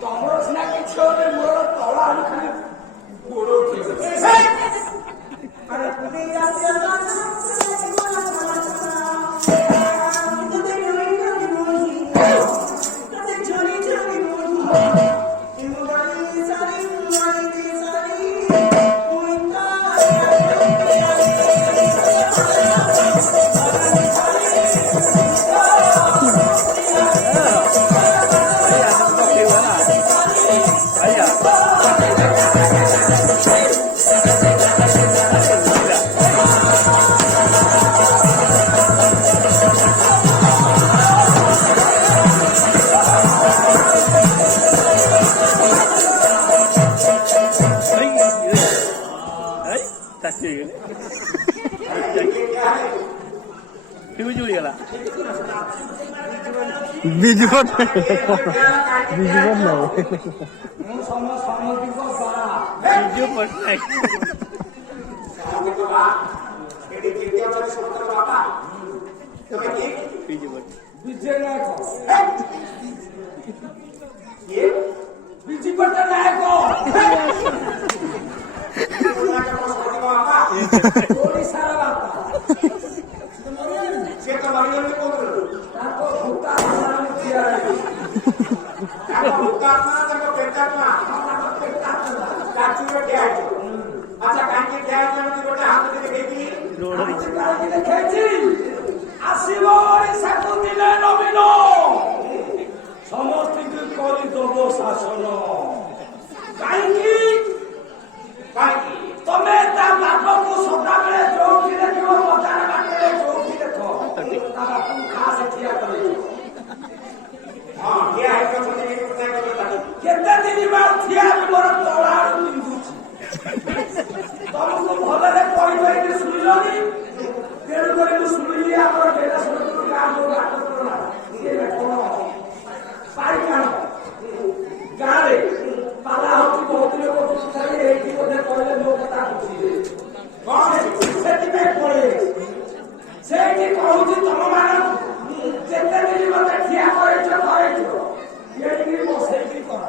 ତମର ସିନା କିଛି ହଉନି, ମୋର ତଳ ଆଳୁ ଖାଲି ଗୋଡ বিজুবন বিজুবন ସମସ୍ତଙ୍କୁ କରିଦବ ଶାସନ। କାହିଁକି ତମେ ତା ବାପକୁ ସଦାବେଳେ ଯୋଉଠି ଦେଖିବ, ବଜାର ବାଟରେ ଯୋଉଠି ଦେଖ, ତା ବାପକୁ ଖାସ ଠିଆ କରିବ। କେତେ ଦିନ ବାର ଠିଆ ମୋର ତଳ ଆଡୁ ପିନ୍ଧୁଛି। ତମକୁ ଭଲରେ କହିକି ଶୁଣିଲନି, ତେଣୁକରି ମୁଁ ଶୁଣିଲି ଆମର ବେଲାସୁରପୁର ଗାଁ ଯୋଉ ବାଟ ଗାଁରେ ପାଲା ହଉଛି, ବହୁତ ଲୋକ ଏଇଠି ବୋଧେ କହିଲେ ମୋ କଥା ବୁଝିଲେ, ସେଥିପାଇଁ ପଳେଇ ସେଇଠି କହୁଛି ତମ ମାନଙ୍କୁ ଯେତେ ଦିନ ମତେ ଠିଆ କରେଇଛ ଏଇଠି ବସେଇକି କର।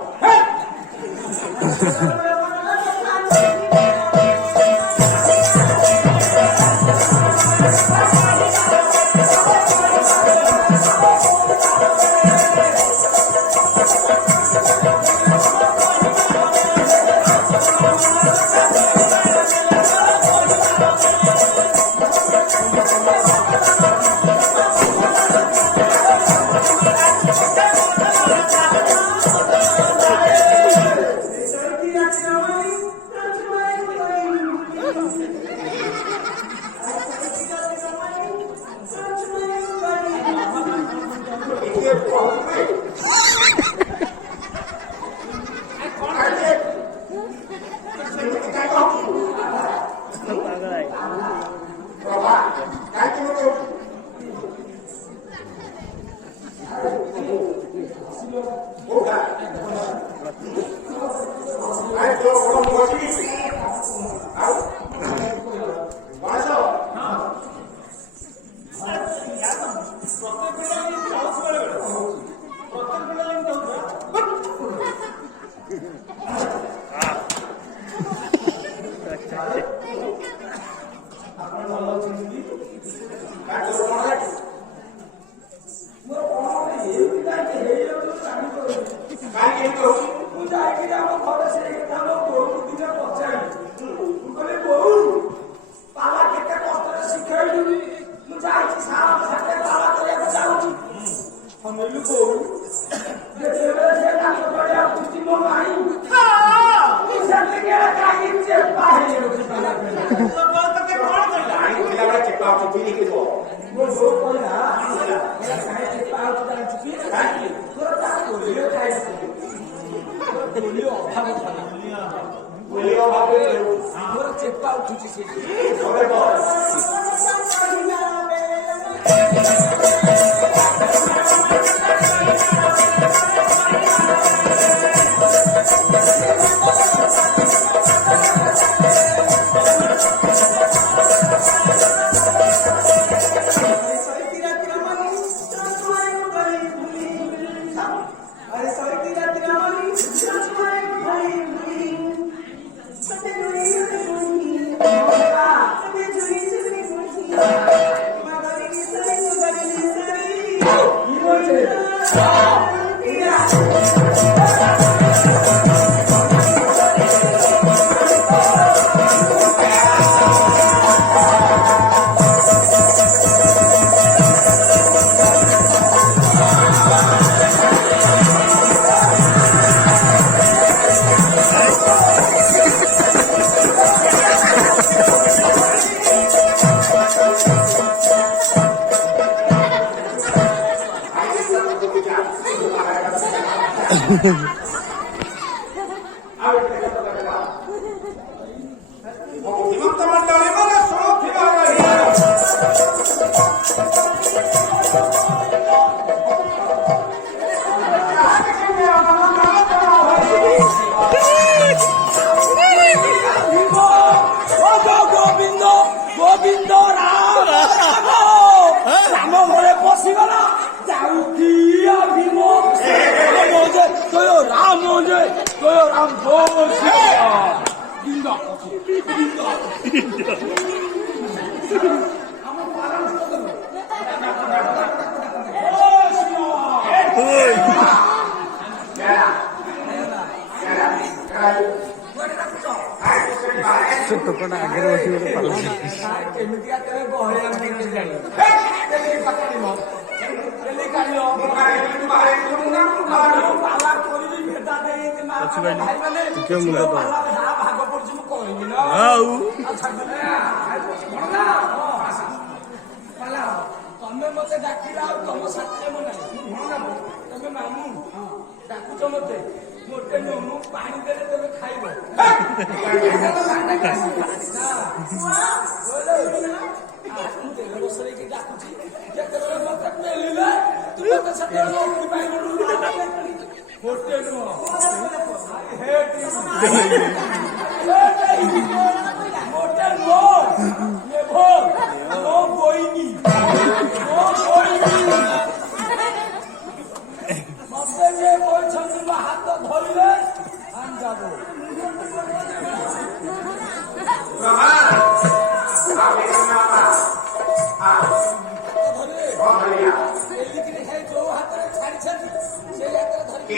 ଚେପା ଉଠୁଛି ସେ हिमंत मंडळी मला सोथिला रही गोविंद गोविंद राम घरे पशिगला जाऊ कि भीम राम राम ଟୋକଟା ଆଗରେ ବସି ଗୋଟେ ପାଲା କେମିତିଆ ତେବେ ଗହଳି ଆମେ ଜାଣିବ ଟିକେ ମୁଣ୍ଡ ତ ଭାଗ ପଡୁଛି ମୁଁ କହିବି ନା ତମେ ମତେ ଡାକିଲା ଆଉ ତମ ସାଥିରେ ମୁଁ ନାହିଁ ତମେ ମାମୁଁ ଡାକୁଛ ମତେ ଗୋଟେ ମୁଁ ପାଣି ଦେଲେ ତମେ ଖାଇବ ତେଲ ବସରେଇକି ଡାକୁଛି ଯେତେବେଳେ ମତେ ପେଲିଲେ ତୁ ମତେ ସେତେବେଳେ ଉଠି ପାଇଲୁ ଗୋଟେ ନୁହଁ ଗୋଟେ ମୋ ବୋଇନି ମତେ ଯିଏ କହିଛନ୍ତି ମୋ ହାତ ଧରିଲେ যাব ଯୋଉ ହାତରେ ଛାଡିଛନ୍ତି ସେଇ ହାତରେ ଧରିକି